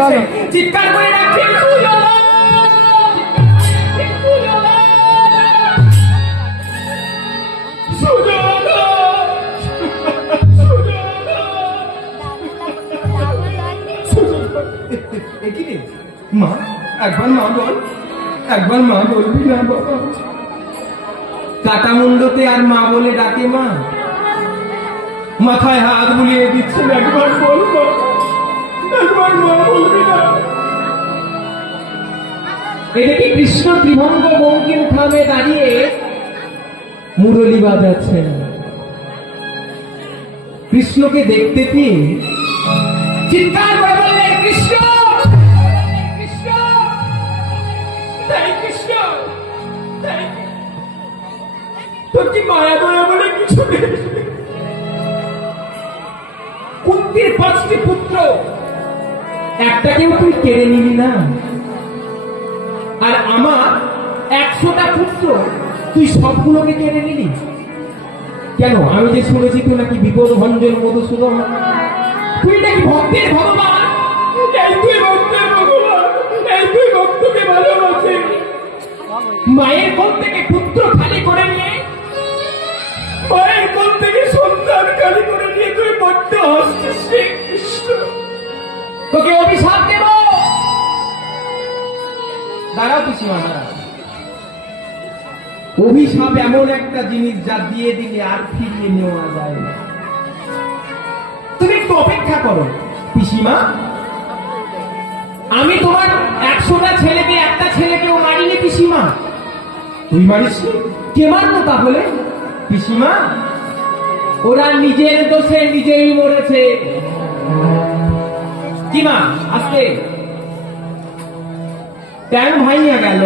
হয়েছে, চিৎকার করে ডাকছে মা, একবার মা বল, একবার মা বলবি না বাবা? কাটা মুন্ডতে আর মা বলে ডাকে মা, মাথায় হাত বুলিয়ে দিচ্ছেন, একবার বল মা, একবার মা বলবি না? এদিকে কৃষ্ণ ত্রিভঙ্গ বঙ্কিম থামে দাঁড়িয়ে মুরলী বাজাচ্ছেন। কৃষ্ণকে দেখতে পেয়ে চিৎকার করে বললেন, কৃষ্ণ কৃষ্ণ, তাই কৃষ্ণ, তাই তোর কি মায়া দয়া বলে কিছু নেই? কুন্তির 5টি পুত্র, একটাকেও তুই কেড়ে নিলি না, আর আমার 100টা পুত্র তুই সবগুলোকে কেড়ে নিলি কেন? আমি যে শুনেছি তুই নাকি বিপদ ভঞ্জন মধুসূদন, তুই নাকি ভক্তের ভগবান, তুই ভক্তের ভগবান, তুই ভক্তকে ভালোবাসে। মায়ের কোল থেকে পুত্র খালি করে নিয়ে, মায়ের কোল থেকে সন্তান খালি করে নিয়ে তুই বড্ড হাসছিস রে কৃষ্ণ। তোকে অভিশাপ দেব। দাঁড়াও পিসিমা, দাঁড়াও। অভিশাপ এমন একটা জিনিস যা দিয়ে দিলে আর ফিরিয়ে নেওয়া যায় না। তুমি একটু অপেক্ষা করো পিসিমা, আমি তোমার 100টা ছেলেকে একটা ছেলেকেও মারিনি পিসিমা। তুই মারিস? কে মারলো তাহলে পিসিমা? ওরা নিজের দোষে নিজেই মরেছে। কি মা, আজকে ট্যাং ভাইয়া গেল,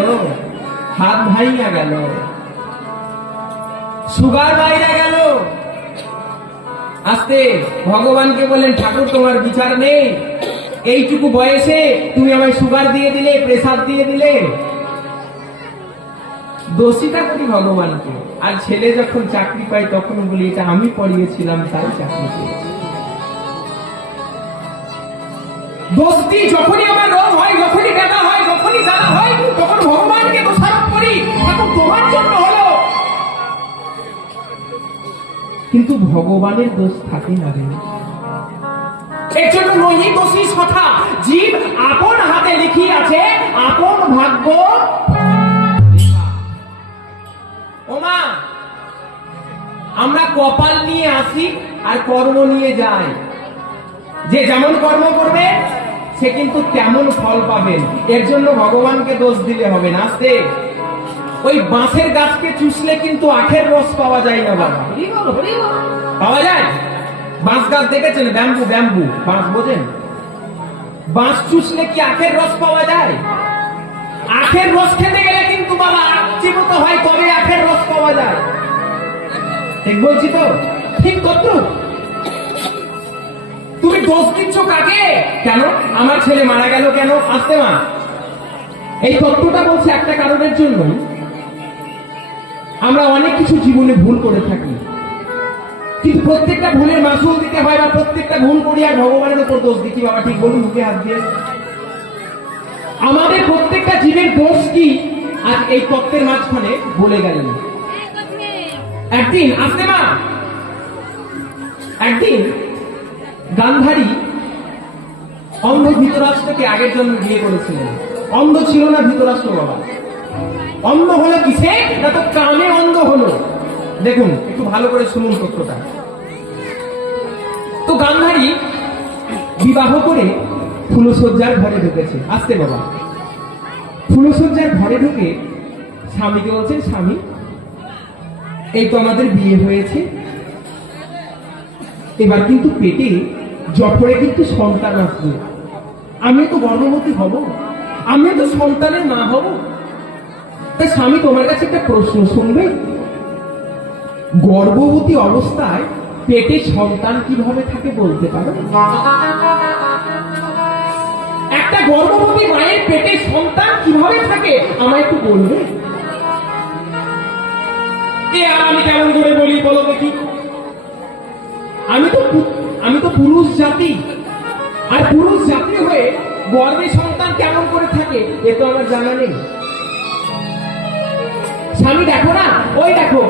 হাত ভাইয়া গেল, সুগার বাইরে গেল, আস্তে ভগবানকে বললেন, ঠাকুর তোমার বিচার নেই, এইটুকু বয়সে তুমি আমায় সুগার দিয়ে দিলে, প্রেসার দিয়ে দিলে। দোষীটা করি ভগবানকে। আর ছেলে যখন চাকরি পাই তখন বলি এটা আমি পড়িয়েছিলাম তাই চাকরি পেয়েছি। দোষটি যখনই আমার রোগ হয়, যখনই ব্যথা হয়, যখনই জ্বালা হয়, তখন ভগবানকে দোষারোপ করি, ঠাকুর তোমার জন্য হলো। কিন্তু ভগবানের দোষ থাকে না রে। এর জন্য নহি দোষী কথা, জীব আপন হাতে লিখি আছে আপন ভাগ্য। ওমা, আমরা কপাল নিয়ে আসি আর কর্ম নিয়ে যাই। যে যেমন কর্ম করবে সে কিন্তু তেমন ফল পাবেন। এর জন্য ভগবানকে দোষ দিলে হবে না। আস্তে ওই বাঁশের গাছকে চুষলে কিন্তু আখের রস পাওয়া যায় না বাবা। পাওয়া যায়? বাঁশ গাছ দেখেছেন? ব্যাম্বু, ব্যাম্বু বাঁশ বোঝেন? বাঁশ চুষলে কি আখের রস পাওয়া যায়? আখের রস খেতে গেলে কিন্তু বাবা জীবিত হয়, তবে আখের রস পাওয়া যায়। ঠিক বলছি তো? ঠিক কত? তুমি দোষ দিচ্ছ কাকে? কেন আমার ছেলে মারা গেল কেন? আসতে মা, এই তত্ত্বটা বলছে একটা কারণের জন্য। আমরা অনেক কিছু জীবনে ভুল করে থাকি, কিন্তু প্রত্যেকটা ভুলের মাসুল দিতে হয়, বা প্রত্যেকটা ভুল করি আর ভগবানের উপর দোষ দিচ্ছি। বাবা ঠিক বলুন, মুখে হাত দিয়ে। আমাদের প্রত্যেকটা জীবের দোষ কি আজ এই তত্ত্বের মাঝখানে বলে গেলেন। একদিন আসতে মা, একদিন গান্ধারী অন্ধ ধৃতরাষ্ট্রকে আগের জন্য বিয়ে করেছিলেন। অন্ধ ছিল না ধৃতরাষ্ট্র বাবা। অন্ধ হলো কিসে? না তো কামে অন্ধ হলো। দেখুন একটু ভালো করে শুনুন তথ্যটা। তো গান্ধারী বিবাহ করে ফুলসজ্জার ঘরে ঢুকেছে। আসতে বাবা, ফুলসজ্জার ঘরে ঢুকে স্বামীকে বলছেন, স্বামী এই তো আমাদের বিয়ে হয়েছে, এবার কিন্তু পেটে জঠরে কিন্তু সন্তান আসবে, আমি তো গর্ভবতী হব, আমি তো সন্তানের মা হব। তাই স্বামী তোমার কাছে একটা প্রশ্ন শুনবে, গর্ভবতী অবস্থায় পেটে সন্তান কিভাবে থাকে বলতে পারো? একটা গর্ভবতী মায়ের পেটে সন্তান কিভাবে থাকে আমায় একটু বলবে? আর আমি কেমন করে বলি বলো দেখি? আমি তো পুরুষ জাতি, আর পুরুষ জাতি হয়ে গর্ভে সন্তান কেমন করে থাকে এ তো আমার জানা নেই। স্বামী দেখো না, ওই দেখো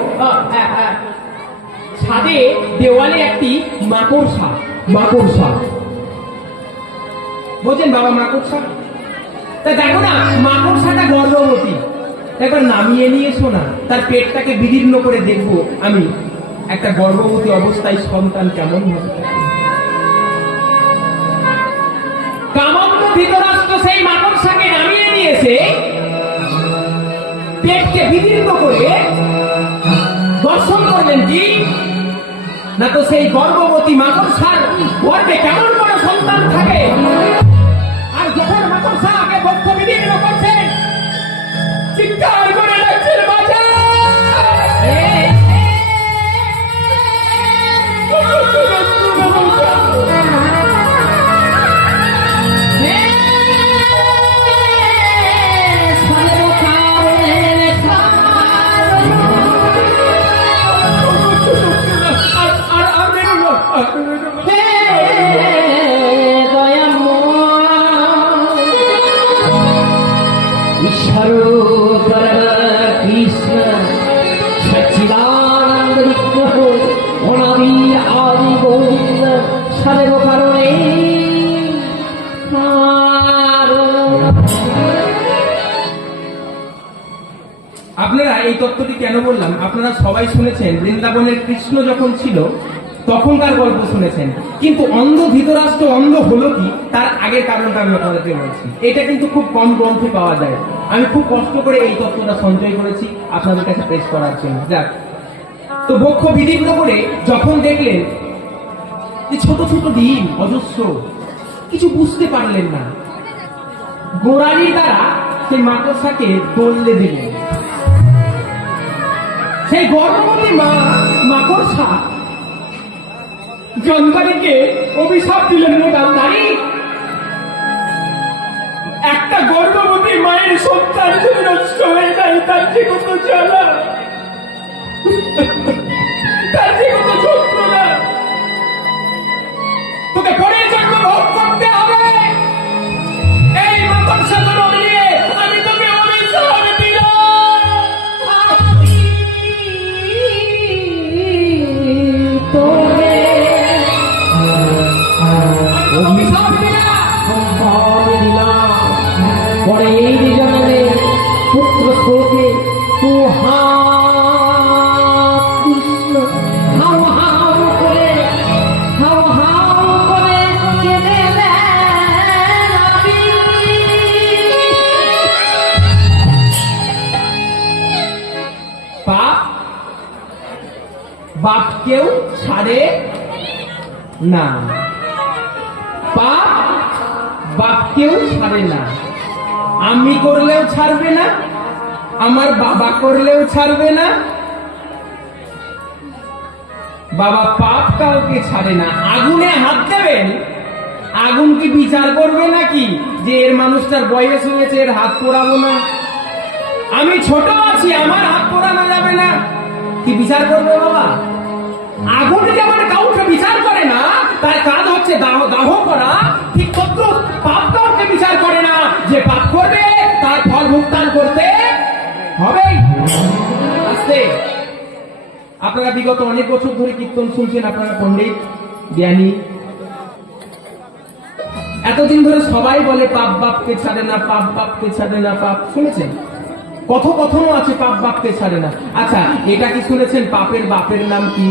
ছাদে দেওয়ালে একটি মাকড়সা, মাকড়সা বলছেন বাবা মাকড়সা, তা দেখো না মাকড়সাটা গর্ভবতী, একবার নামিয়ে নিয়ে এসো না, তার পেটটাকে বিদীর্ণ করে দেখবো আমি একটা গর্ভবতী অবস্থায় সন্তান কেমন হবে। কামন্ত ধৃতরাষ্ট্র সেই মাকড়সাকে নামিয়ে নিয়েছে, পেটকে বিদীর্ণ করে দর্শন করলেন কি না, তো সেই গর্ভবতী মাকড়সার গর্ভে কেমন করে সন্তান থাকে। আর যখন মাকড়সাকে বক্ষ বিদীর্ণ করছেন, চিৎকার করে ডাকছেন বাঁচা। আপনারা এই তত্ত্বটি কেন বললাম, আপনারা সবাই শুনেছেন বৃন্দাবনের কৃষ্ণ যখন ছিল তখনকার গল্প শুনেছেন, কিন্তু অন্ধ ধৃতরাষ্ট্র অন্ধ হলো কি তার আগের কারণটা আমি আপনাদেরকে বলছি। এটা কিন্তু খুব কম গ্রন্থে পাওয়া যায়, আমি খুব কষ্ট করে এই তত্ত্বটা সঞ্চয় করেছি আপনাদের কাছে পেশ করার জন্য। যাক, তো বক্ষ বিদীর্ণ করে যখন দেখলেন যে ছোট ছোট ডিম অজস্র, কিছু বুঝতে পারলেন না, গোড়ালির দ্বারা সেই মাকড়সাকে দললে দিলেন। সেই গর্ভবতী মাকড়সা গান্ধারীকে অভিশাপ দিলেন, গান্ধারী একটা গর্ভবতী মায়ের সন্তান যদি নষ্ট হয়ে যায় তার যে কত জ্বালা, তার যে কত যন্ত্রণা, তোকে পরে জন্ম ভোগ করতে হবে। এই মাকড়সা জন্ম নিয়ে আমি তোকে অভিশাপ দিলাম। পরে এই জন্মে পুত্র শোকে তু কৃষ্ণ হাউ হাউ করে কেঁদে পাপ বাপকেও ছাড়ে না, পাপ বাপকেও ছাড়ে না। আমি করলেও ছাড়বে না, আমার বাবা করলেও ছাড়বে না। বাবা পাপ কাউকে ছাড়ে না। আগুনে হাত দেবেন, আগুন কি বিচার করবে নাকি যে এর মানুষটার বয়স হয়েছে এর হাত পোড়াবো না, আমি ছোট আছি আমার হাত পোড়ানো যাবে না, কি বিচার করবে বাবা? আগুন যেমন কাউকে বিচার করে না, তার কাজ হচ্ছে দাহ করা, ঠিক তত পাপ কাউকে বিচার করে না, যে পাপ করবে তার ফল ভুগতান করতে হবে। আস্তে, আপনারা বিগত অনেক বছর ধরে কীর্তন শুনছেন, আপনারা পণ্ডিত জ্ঞানী, এতদিন ধরে সবাই বলে পাপ বাপকে ছাড়ে না, পাপ বাপকে ছাড়ে না, পাপ শুনেছেন? কথনও আছে পাপ বাপকে ছাড়ে না। আচ্ছা, এটা কি শুনেছেন পাপের বাপের নাম কি?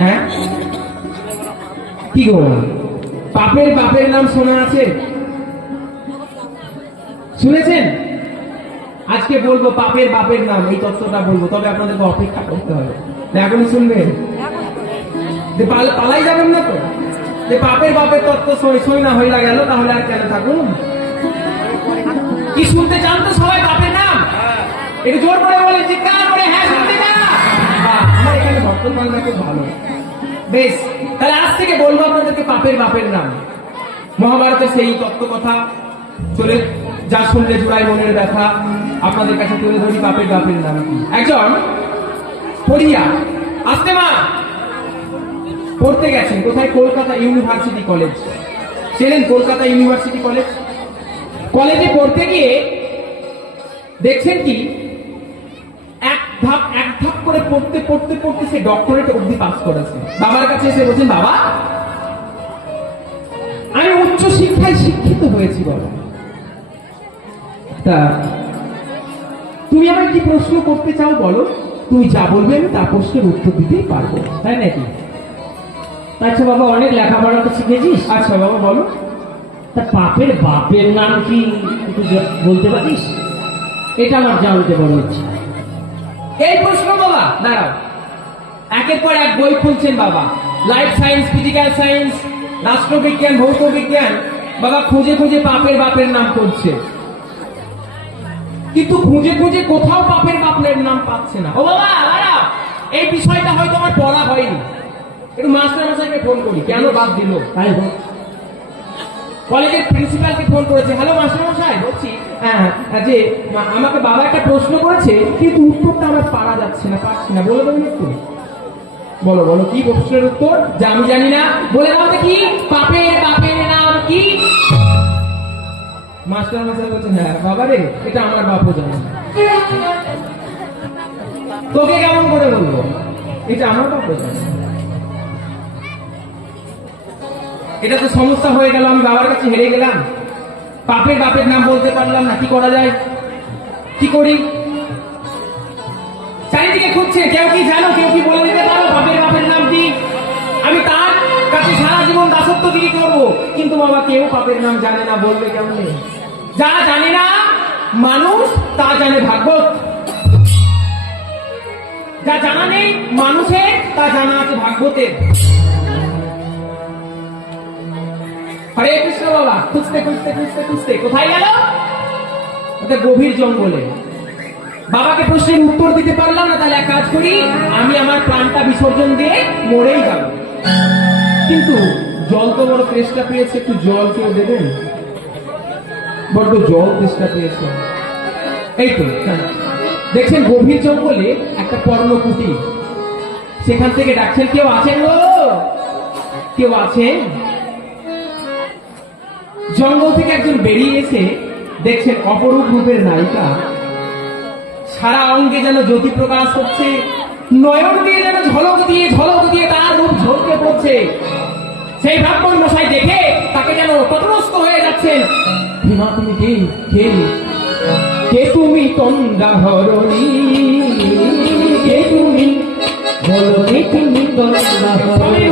হ্যাঁ, কি গো, পাপের বাপের নাম শোনা আছে? শুনেছেন? আজকে বলবো পাপের বাপের নাম, এই তত্ত্বটা বলবো, তবে আপনাদেরকে অপেক্ষা করতে হবে। এখন শুনবেন, পালাই যাবেন না তো, যে পাপের বাপের তত্ত্ব সই না হইলা গেল, তাহলে আর কেন থাকুন? কি শুনতে চান তো সবাই বাপের নাম? একটু জোর করে বলে, চিৎকার করে, হ্যাঁ শুনতে না? আমার এখানে ভক্ত বাংলা খুব ভালো। বেশ, তাহলে আজ থেকে বলবো আপনাদেরকে পাপের বাপের নাম। মহাভারতের সেই তত্ত্ব কথা চলে যা শুনলে জোড়ায় মনের ব্যথা, আপনাদের কাছে তুলে ধরি পাপের বাপের নাম কি। একজন পড়িয়া আসতে মা পড়তে গেছেন কোথায়? Kolkata university college. চেনেন কলকাতা ইউনিভার্সিটি কলেজ? কলেজে পড়তে গিয়ে দেখছেন কি এক ধাপ করে পড়তে পড়তে পড়তে সে ডক্টরেট অবধি পাস করেছে। বাবার কাছে এসে বলছেন, বাবা আমি উচ্চ শিক্ষায় শিক্ষিত হয়েছি বাবা, তা তুমি আমার কি প্রশ্ন করতে চাও বলো, তুমি যা বলবে আমি তার প্রশ্নের উত্তর দিতেই পারবো, তাই নাকি? আচ্ছা বাবা, অনেক লেখাপড়া তো শিখেছিস, আচ্ছা বাবা বলো। তা বাপের বাপের নাম কি একটু বলতে পারিস? এটা আমার জানতে বড় ইচ্ছা। এই প্রশ্ন বাবা, দাঁড়াও, একের পর এক বই খুলছেন বাবা, লাইফ সায়েন্স, ফিজিক্যাল সায়েন্স, রাষ্ট্রবিজ্ঞান, ভৌত বিজ্ঞান, বাবা খুঁজে খুঁজে বাপের নাম করছে, কিন্তু খুঁজে খুঁজে কোথাও বাপের নাম পাচ্ছে না। ও বাবা দাঁড়াও, এই বিষয়টা হয়তো আমার পড়া হয়নি, একটু মাস্টার মশাইকে ফোন করি, কেন বাদ দিল? তাই হোক। কলেজের প্রিন্সিপালকে ফোন করেছে, হ্যালো মাস্টার মশাই, বলছি যে আমাকে বাবা একটা প্রশ্ন করেছে কিন্তু উত্তরটা আমার পারা যাচ্ছে না, পারছি না, বলে দেবেন একটু? বলো বলো, কি প্রশ্নের উত্তর? যে আমি জানি না, বলে দাও কি বাপের নাম কি? মাস্টার মশাই বলছেন, হ্যাঁ বাবা রে, এটা আমার বাপও জানে না। তোকে কেমন করে বলবো, এটা আমার বাপও জানে না। এটা তো সমস্যা হয়ে গেল, আমি বাবার কাছে হেরে গেলাম, বাপের নাম বলতে পারলাম না, কি করা যায়, কি করি? চারিদিকে খুঁজছে, কেউ কি জানো, কেউ কি বলে দিতে পারো বাপের নাম কি? আমি তার কাছে সারা জীবন দাসত্বগিরি করবো, কিন্তু বাবা কেউ বাপের নাম জানে না, বলবে কেমনে? যা জানে না মানুষ তা জানে ভাগবত, যা জানা নেই মানুষের তা জানা আছে ভাগবতের। হরে কৃষ্ণ বাবা খুঁজতে খুঁজতে খুঁজতে খুঁজতে কোথায় গেল? ওটা গভীর জঙ্গলে। বাবাকে প্রশ্নের উত্তর দিতে পারলাম না, তাহলে এক কাজ করি, আমি আমার প্রাণটা বিসর্জন দিয়ে মরেই যাব। কিন্তু জল তো বড় তেষ্টা পেয়েছে, একটু জল কেউ দেবেন? বড্ড জল তেষ্টা পেয়েছে। এই তো দেখছেন গভীর জঙ্গলে একটা পর্ণকুটির, সেখান থেকে ডাকছেন, কেউ আছেন গো, কেউ আছেন? জঙ্গল থেকে একজন বেরিয়ে এসে দেখছেন অপরূপ রূপের নায়িকা, সারা অঙ্গে যেন জ্যোতি প্রকাশ হচ্ছে, নয়ন দিয়ে যেন ঝলক দিয়ে তার রূপ ঝলকে পড়ছে। সেই ব্রাহ্মণ মশাই দেখে তাকে যেন তটস্থ হয়ে যাচ্ছেন, ভীমা তুমি কে তুমি তন্দ্রা হরণী, কে তুমি বলো তুমি তন্দ্রা হরণী।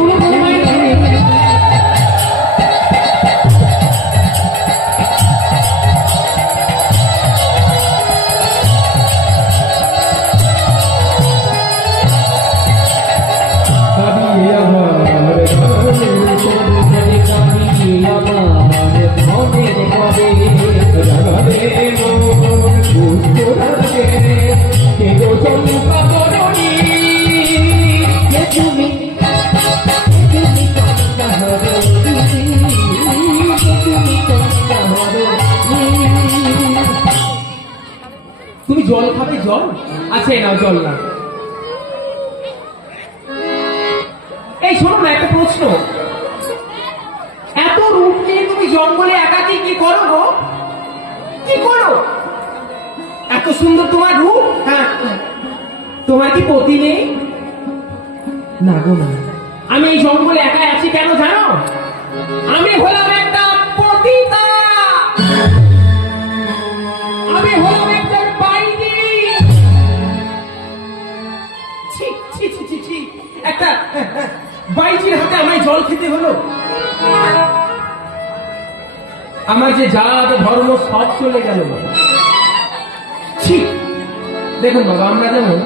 তুমি জল খাবে? জল আছে, নাও জল না। এই শোনো না, একটা প্রশ্ন, এত রূপ নিয়ে তুমি জঙ্গলে একাকি কি করো গো? কি করো? এত সুন্দর তোমার রূপ, হ্যাঁ, তোমার কি পতি নেই? না গো না, আমি এই জঙ্গলে একা আছি কেন জানো? আমি হলাম একটা পতিতা, আমি হলাম একটা বাইনি। একটা বাইজির হাতে আমায় জল খেতে হলো, আমার যে জাত ধর্ম সব চলে গেল। দেখুন বাবা, আমরা যেমন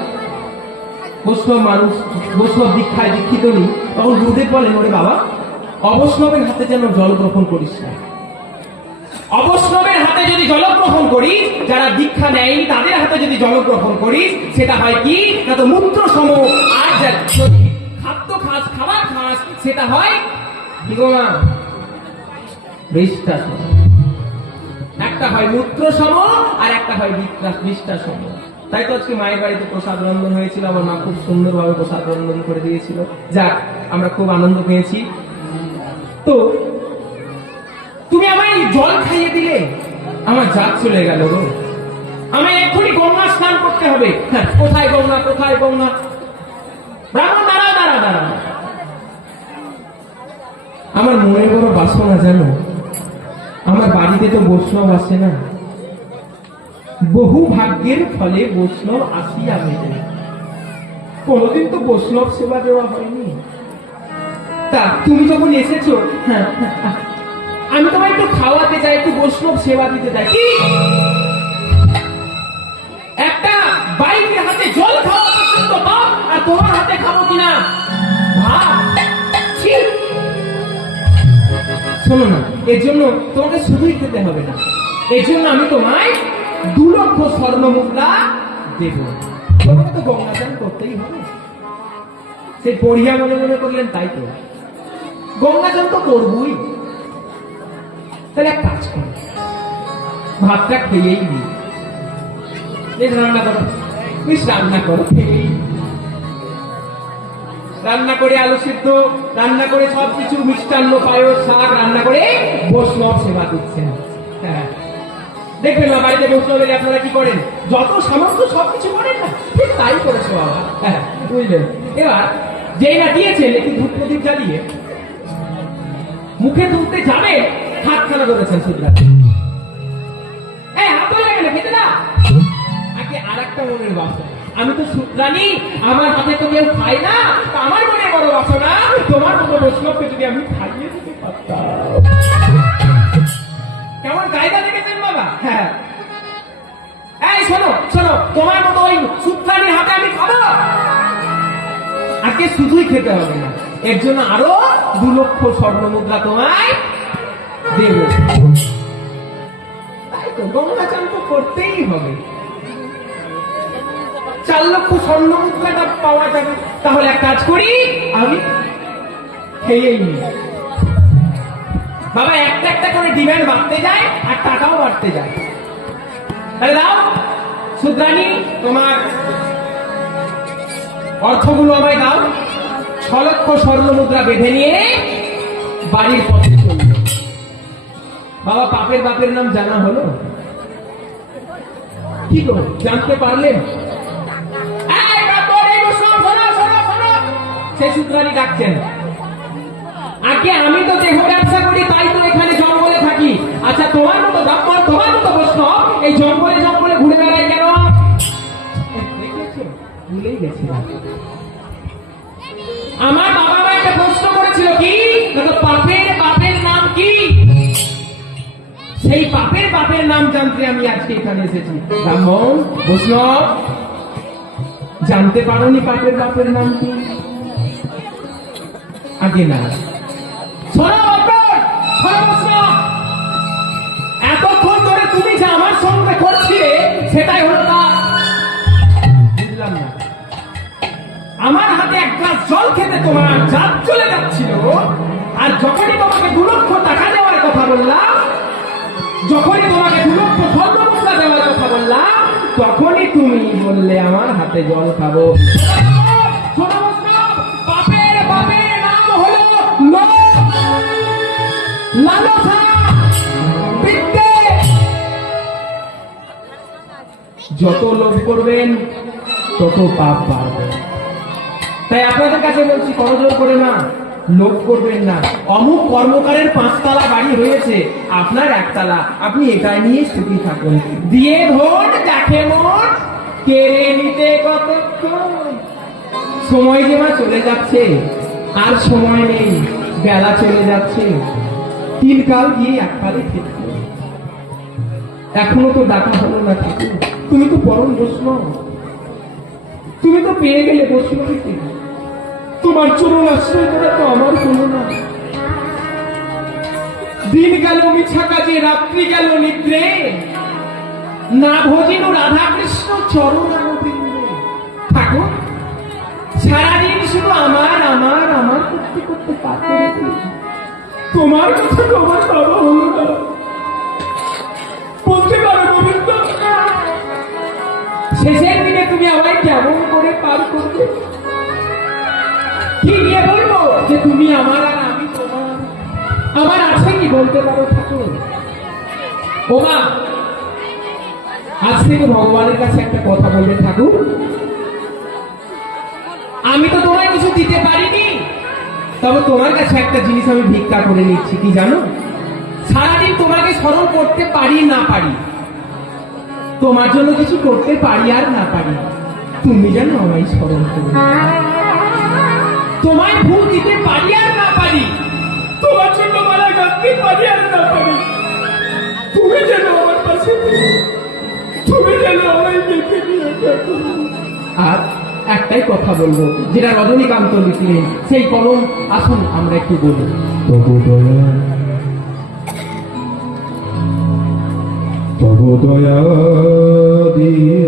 বৈষ্ণব মানুষ, বৈষ্ণব দীক্ষায় দীক্ষিত নি, তখন গুরুদেব বলেন, ওরে বাবা অবৈষ্ণবের হাতে যেন জল গ্রহণ করিস না। অবৈষ্ণবের হাতে যদি জল গ্রহণ করিস, যারা দীক্ষা নেয়নি তাদের হাতে যদি জল গ্রহণ করিস, সেটা হয় কি না তো মূত্র সম। আর খাদ্য খাস, খাবার খাস, সেটা হয় বিষ্ঠা সম। একটা হয় মূত্র সম আর একটা হয় বিষ্ঠা সম। তাই তো আজকে মায়ের বাড়িতে প্রসাদ রন্ধন হয়েছিল, আমার মা খুব সুন্দরভাবে প্রসাদ রন্ধন করে দিয়েছিল, যাক আমরা খুব আনন্দ পেয়েছি। তো তুমি আমায় জল খাইয়ে দিলে, আমার জাত চলে গেল গো। আমায় এক্ষুনি গঙ্গা স্নান করতে হবে। হ্যাঁ, কোথায় গঙ্গা, কোথায় গঙ্গা? ব্রাহ্মণ দাঁড়া দাঁড়া দাঁড়া, আমার মনে বড় বাসনা জানো, আমার বাড়িতে তো বৈষ্ণব আসে না। বহু ভাগ্যের ফলে বৈষ্ণব আসিয়া মেলে, কোনদিন তো বৈষ্ণব সেবা দেওয়া হয়নি। তা তুমি যখন এসেছো, হ্যাঁ, আমি তোমায় একটু খাওয়াতে চাই, একটু বৈষ্ণব সেবা দিতে চাই। কি একটা বাইরের হাতে জল খাওয়া পর্যন্ত পাপ, আর তোমার হাতে খাবো কিনা ভাব। ছি! শোনো না, এর জন্য তোমাকে শুধুই খেতে হবে না, এর জন্য আমি তোমায় 2 লক্ষ স্বর্ণ মুদ্রা দেব। তোমাকে তো গঙ্গা স্নান করতেই হবে। সেই পড়িয়া মনে মনে করলেন, তাই তো গঙ্গা স্নান তো করবই। তাহলে এক কাজ করো, ভাতটা খেয়েই নি, রান্না করো, বেশ রান্না করো, খেয়েই। রান্না করে আলু সিদ্ধ, রান্না করে সবকিছু মিষ্টান্ন, পায়স, শাক রান্না করে বৈষ্ণব সেবা দিচ্ছেন। হ্যাঁ, দেখবেন না বাড়িতে বৈষ্ণব এলে আপনারা কি করেন, যত সামর্থ্য সবকিছু করেন না, ঠিক তাই করেছে বাবা। হ্যাঁ, বুঝলেন? এবার যেই না দিয়েছেন একটু ধূপ প্রদীপ জ্বালিয়ে মুখে তুলতে যাবে, হাত খানা করেছেন শুধরাতে। হ্যাঁ, হাত ধরে গেলে খেতে না। আগে আর একটা মনের বাসনা, আমি তো শুক্রানি, আমার হাতে তো কেউ খায় না, আমার মনে বড় বাসনা তোমার মতো বৈষ্ণবকে যদি আমি খাইয়ে দিতে পারতাম। কেমন কায়দা দেখেছেন বাবা? হ্যাঁ, এই শোনো শোনো, তোমার মতো ওই শুক্রানির হাতে আমি খাবো। আজকে শুধুই খেতে হবে না, এর জন্য আরো 2 লক্ষ স্বর্ণ মুদ্রা তোমায় দেব। তাই তো গঙ্গা চান তো করতেই হবে, 4 লক্ষ স্বর্ণ মুদ্রাটা পাওয়া যাবে। তাহলে এক কাজ করি, আমি খেয়েই নি। বাবা একটা একটা করে ডিমান্ড বাড়তে যায় আর টাকাও বাড়তে যায়। তাহলে দাও শুদ্রানী, তোমার অর্থগুলো আমায় দাও। 6 লক্ষ স্বর্ণ মুদ্রা বেঁধে নিয়ে বাড়ির পথে চলল। বাবা পাপের বাপের নাম জানা হলো? কি গো, জানতে পারলেন? সেই সূত্রানি ডাকছেন, আগে আমি তো দেহ ব্যবসা করি, তাই তো এখানে জঙ্গলে থাকি। আচ্ছা, তোমার মতো ব্রাহ্মণ, তোমার মতো বৈষ্ণব এই জঙ্গলে জঙ্গলে ঘুরে বেড়ায় কেন? ভুলেই গেছিলাম। আমার বাবা মা একটা প্রশ্ন করেছিল, কি পাপের বাপের নাম কি? সেই পাপের বাপের নাম জানতে আমি আজকে এখানে এসেছি। ব্রাহ্মণ, বৈষ্ণব, জানতে পারোনি পাপের বাপের নাম কি? আগে না, এতক্ষণ ধরে তুমি যে আমার সঙ্গে করছিলে সেটাই হলো তা। বুঝলাম না, আমার হাতে এক গ্লাস জল খেতে তোমার জাত চলে যাচ্ছিল, আর যখনই তোমাকে 2 লক্ষ টাকা দেওয়ার কথা বললাম, যখনই তোমাকে 2 লক্ষ স্বর্ণ মুদ্রা দেওয়ার কথা বললাম, তখনই তুমি বললে আমার হাতে জল খাবো। বাপের বাপের নাম হলো লালসা, বিদ্যে। যত লোভ করবেন তত পাপ বাড়বে। তাই আপনাদের কাছে বলছি, করজোর করে না, লোভ করবেন না। অমুক কর্মকারের 5 তলা বাড়ি হয়েছে, আপনার 1 তলা, আপনি এটাই নিয়ে সুখী থাকুন। দিয়ে ভোট যাকে মোট কেড়ে নিতে কতক্ষণ। সময় যেমন চলে যাচ্ছে, আর সময় নেই, বেলা চলে যাচ্ছে, 3 কাল গিয়ে 1 কালে ফিরছে। এখনো তো ডাকা হলো না ঠাকুর, তুমি তো পরম বৈষ্ণব, তুমি তো পেয়ে গেলে বৈষ্ণবীকে, তোমার চরণ আশ্রয় করা তো আমার হলো না। দিন গেল মিছা কাজে, রাত্রি গেল নিদ্রে, না ভজিল রাধা কৃষ্ণ চরণ ঠাকুর। সারাদিন শুধু আমার আমার আমার করতে করতে পার করেছি, তোমার কথা তোমার বাবা হলো না। বলতে পারো গোবিন্দ, শেষের দিনে তুমি আমায় কেমন করে পার করবে? কি নিয়ে বলবো যে তুমি আমার আর আমি তোমার? আমার আছে কি বলতে পারো ঠাকুর? ও মা, আজ থেকে ভগবানের কাছে একটা কথা বলবে ঠাকুর। আমি তো তোমায় কিছু দিতে পারিনি, তবে তোমার কাছে একটা জিনিস আমি ভিক্ষা করে নিচ্ছি। কি জানো, সারাদিন তোমাকে স্মরণ করতে পারি না পারি, তোমার জন্য কিছু করতে পারি আর না পারি, তুমি যেন আমায় স্মরণ করো। তোমায় ভুল দিতে পারি আর না পারি, তোমার জন্য মারা গাঁথতে পারি আর না পারি, তুমি যেন আমার পাশে থেকো, তুমি যেন আমায় দেখে নিয়ে থাকো। আর একটাই কথা বলবো, যেটা রজনীকান্ত লিখলেন, সেই কলম আসুন আমরা একটু বলি। তবু দয়া, তবু দয়া দিয়ে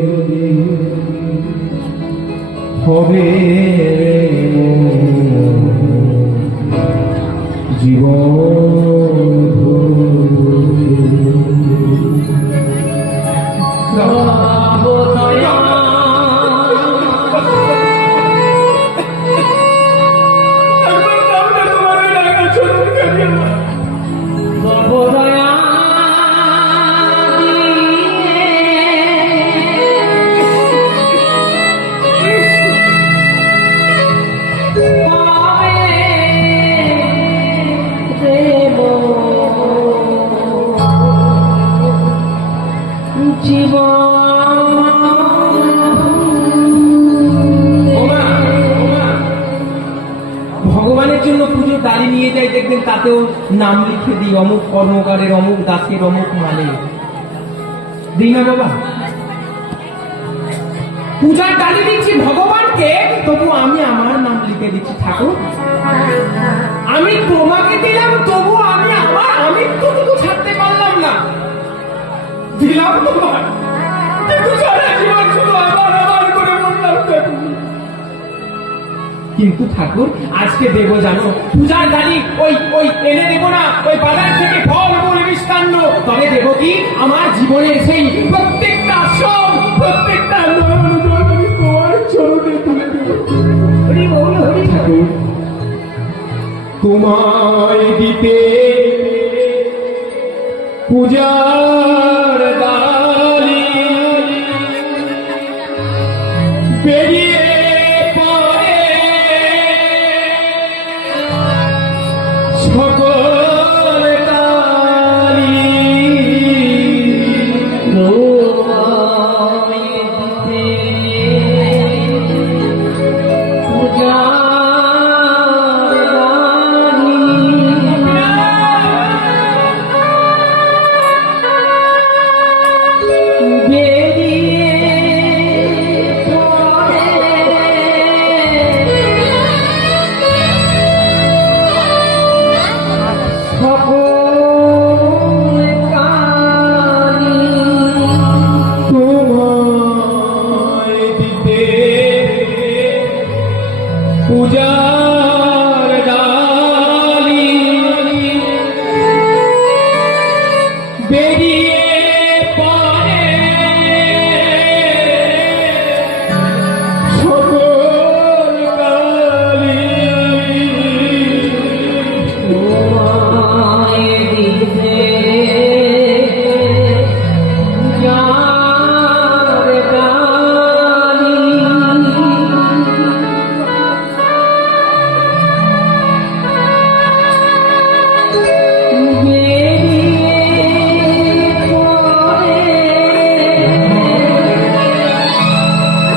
হবে ভগবানের জন্য পুজোর ডালি নিয়ে যাই, দেখবেন তাতেও নাম লিখে দিই, অমুক কর্মকারের, অমুক দাসের, অমুক মানে দিই না বাবা। পূজার ডালি দিচ্ছি ভগবানকে, তবু আমি আমার নাম লিখে দিচ্ছি। ঠাকুর, আমি তোমাকে দিলাম, তবু আমি আমার আমিত্বটুকু ছাড়তে পারলাম না। দিলাম তোমার, কিন্তু সারা জীবন শুধু আমার করে বললাম। কিন্তু ঠাকুর, আজকে দেবো জানো পূজার ডালি, ওই এনে দেবো না, ওই বাজার থেকে ফল মূল মিষ্টান্ন, তবে দেবো কি আমার জীবনের সেই প্রত্যেকটা শ্রম, প্রত্যেকটা নয়ন জল আমি তোমার চরণে তুলে দেব। হরি বল, হরি ঠাকুর, তোমায় দিতে পূজার ডালি বেরিয়ে পূজার ডালি বেরিয়ে পড়ে সকল কালি, তোমায় দিতে পূজার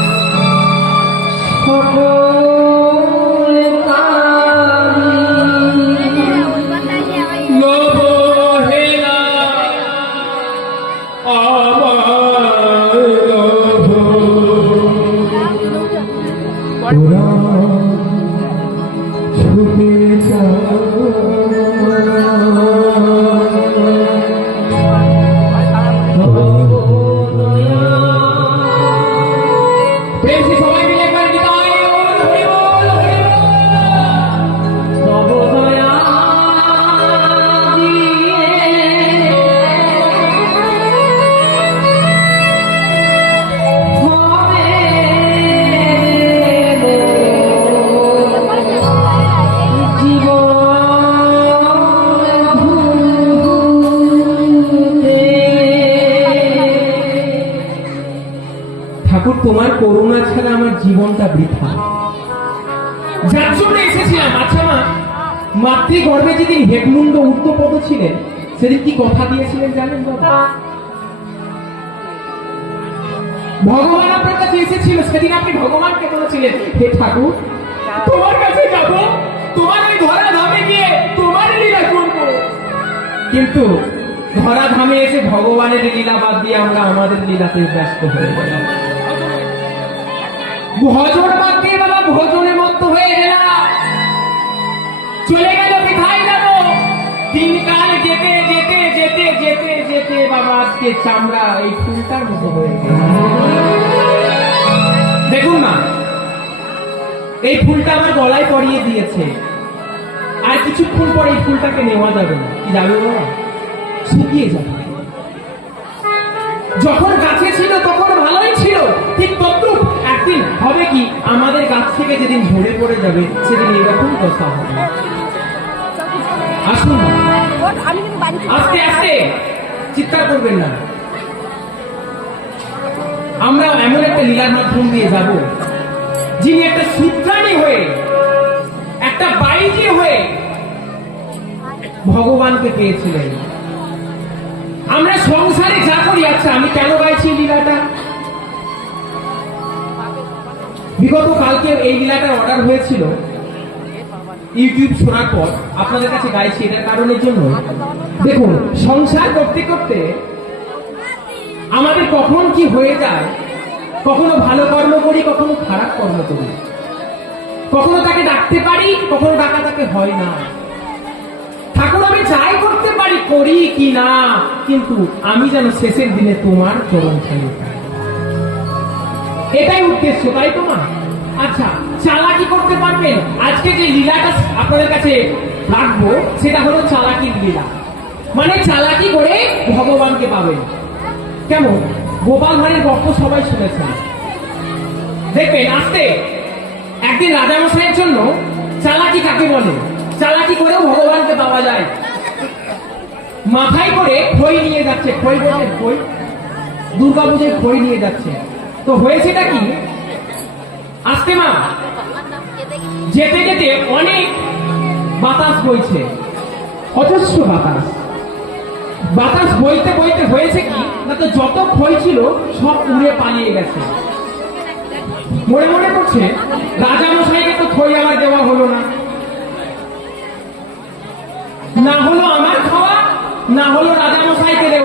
ডালি তোমার করুণা ছাড়া আমার জীবনটা বৃথা। যার জন্য এসেছিলাম। আচ্ছা মা, মাতৃগর্ভে যেদিন হেডমুন্ড ঊর্ধ্বপদ ছিলেন সেদিন কি কথা দিয়েছিলেন জানেন বাবা? ভগবান আপনার কাছে এসেছিল, সেদিন আপনি ভগবানকে বলেছিলেন, হে ঠাকুর তোমার কাছে যাব, তোমার ওই ধরা ধামে গিয়ে তোমার লীলা করব। কিন্তু ধরা ধামে এসে ভগবানের লীলা বাদ দিয়ে আমরা আমাদের লীলাতে ব্যস্ত হয়ে গেলাম। ভজন বাদ দিয়ে বাবা ভজনের মত হয়ে গেলাম। চলে গেল কোথায় যাব? দিনকাল যেতে যেতে যেতে যেতে যেতে বাবা আজকে চামড়া এই ফুলটার মতো হয়ে গেল। দেখুন না, এই ফুলটা আমার গলায় পরিয়ে দিয়েছে, আর কিছুক্ষণ পরে এই ফুলটাকে নেওয়া যাবে না। কি যাবে বাবা? শুকিয়ে যাবে। যখন গাছে ছিল তখন ভালোই ছিল, ঠিক তদ্রুপ একদিন হবে কি আমাদের গাছ থেকে যেদিন ঝরে পড়ে যাবে সেদিন এরকম দশা হবে। আসুন না, আস্তে আস্তে, চিৎকার করবেন না। আমরা এমন একটা লীলার মাধ্যম দিয়ে যাব যিনি একটা সূত্রাণী হয়ে, একটা বাইজি হয়ে ভগবানকে পেয়েছিলেন। আমরা সংসারে যা করি, আচ্ছা আমি কেন গাইছি লীলাটা? বিগত কালকে এই লীলাটার অর্ডার হয়েছিল, ইউটিউব শোনার পর আপনাদের কাছে গাইছি এটার কারণের জন্য। দেখুন, সংসার করতে করতে আমাদের কখন কি হয়ে যায়, কখনো ভালো কর্ম করি, কখনো খারাপ কর্ম করি, কখনো তাকে ডাকতে পারি, কখনো ডাকা তাকে হয় না। ঠাকুর আমি যাই করতে পারি করি কি না, কিন্তু আমি যেন শেষের দিনে তোমার চরণ ছাড়ি পাই, এটাই উদ্দেশ্য, তাই তো মা? আচ্ছা, চালাকি করতে পারবেন? আজকে যে লীলাটা আপনাদের কাছে রাখবো সেটা হলো চালাকির লীলা। মানে চালাকি করে ভগবানকে পাবেন। কেমন? গোপাল ভাঁড়ের গল্প সবাই শুনেছেন, দেখবেন। আস্তে একদিন রাজামশাইয়ের জন্য চালাকি কাকে বলে, চালাকি করেও ভগবানকে পাওয়া যায়। মাথায় করে খই নিয়ে যাচ্ছে, খই বলেন, খই দুর্গা পুজোয় খই নিয়ে যাচ্ছে। তো হয়েছেটা কি, আস্তে মা, যেতে যেতে অনেক বাতাস বইছে, অজস্র বাতাস। বাতাস বইতে বইতে হয়েছে কি না, তো যত খই ছিল সব উড়ে পালিয়ে গেছে। মনে মনে করছে রাজামশাইকে তো খই আমার দেওয়া হলো না, না হলো আমার খাওয়া, না হলো রাজামশাইকে দেওয়া।